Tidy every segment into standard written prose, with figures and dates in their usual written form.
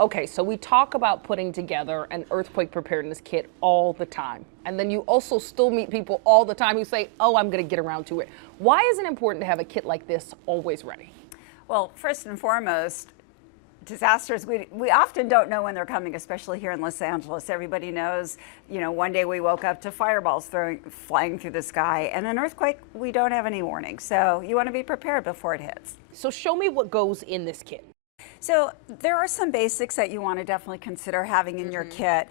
Okay, so we talk about putting together an earthquake preparedness kit all the time. And then you also still meet people all the time who say, oh, I'm going to get around to it. Why is it important to have a kit like this always ready? Well, first and foremost, disasters, we often don't know when they're coming, especially here in Los Angeles. Everybody knows, one day we woke up to fireballs flying through the sky, and an earthquake, we don't have any warning. So you want to be prepared before it hits. So show me what goes in this kit. So there are some basics that you want to definitely consider having in your kit.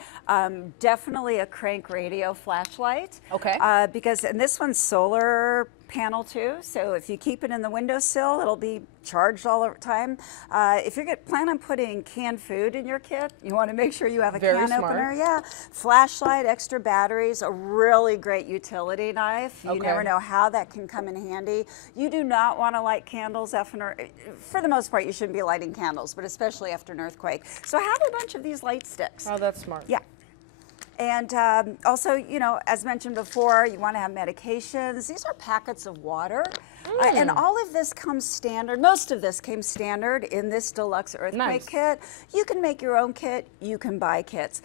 Definitely a crank radio flashlight. Okay. And this one's solar panel too, so if you keep it in the windowsill, it'll be charged all the time. If you plan on putting canned food in your kit, you want to make sure you have a can opener. Yeah, flashlight, extra batteries, a really great utility knife. You never know how that can come in handy. You do not want to light candles for the most part. You shouldn't be lighting candles, but especially after an earthquake. So have a bunch of these light sticks. Oh, that's smart. Yeah. And also, as mentioned before, you want to have medications. These are packets of water. And all of this comes standard. Most of this came standard in this deluxe earthquake kit. You can make your own kit. You can buy kits.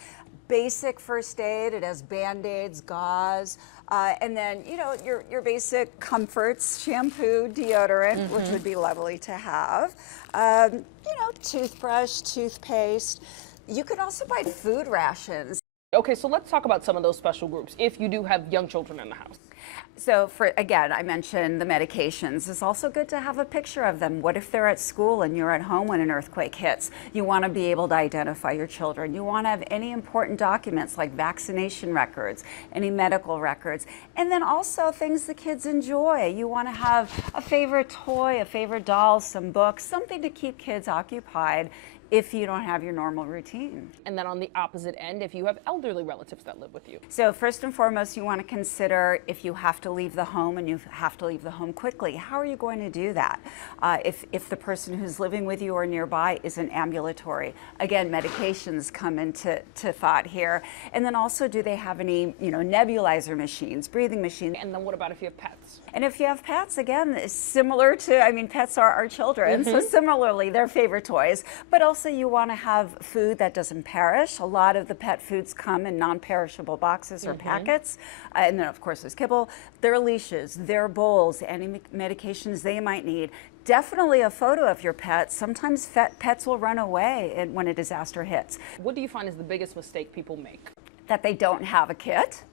Basic first aid. It has Band-Aids, gauze. And then, your basic comforts, shampoo, deodorant, which would be lovely to have. Toothbrush, toothpaste. You can also buy food rations. Okay, so let's talk about some of those special groups if you do have young children in the house. So again, I mentioned the medications. It's also good to have a picture of them. What if they're at school and you're at home when an earthquake hits? You want to be able to identify your children. You want to have any important documents like vaccination records, any medical records, and then also things the kids enjoy. You want to have a favorite toy, a favorite doll, some books, something to keep kids occupied if you don't have your normal routine. And then on the opposite end, if you have elderly relatives that live with you. So first and foremost, you want to consider if you have to leave the home and you have to leave the home quickly, how are you going to do that? If the person who's living with you or nearby isn't ambulatory, again, medications come into thought here. And then also, do they have any, nebulizer machines, breathing machines? And then what about if you have pets? And if you have pets, again, it's similar to, pets are our children, so similarly, they're favorite toys, but also you want to have food that doesn't perish. A lot of the pet foods come in non-perishable boxes or packets. And then, of course, there's kibble, their leashes, their bowls, any medications they might need. Definitely a photo of your pet. Sometimes pets will run away when a disaster hits. What do you find is the biggest mistake people make? That they don't have a kit.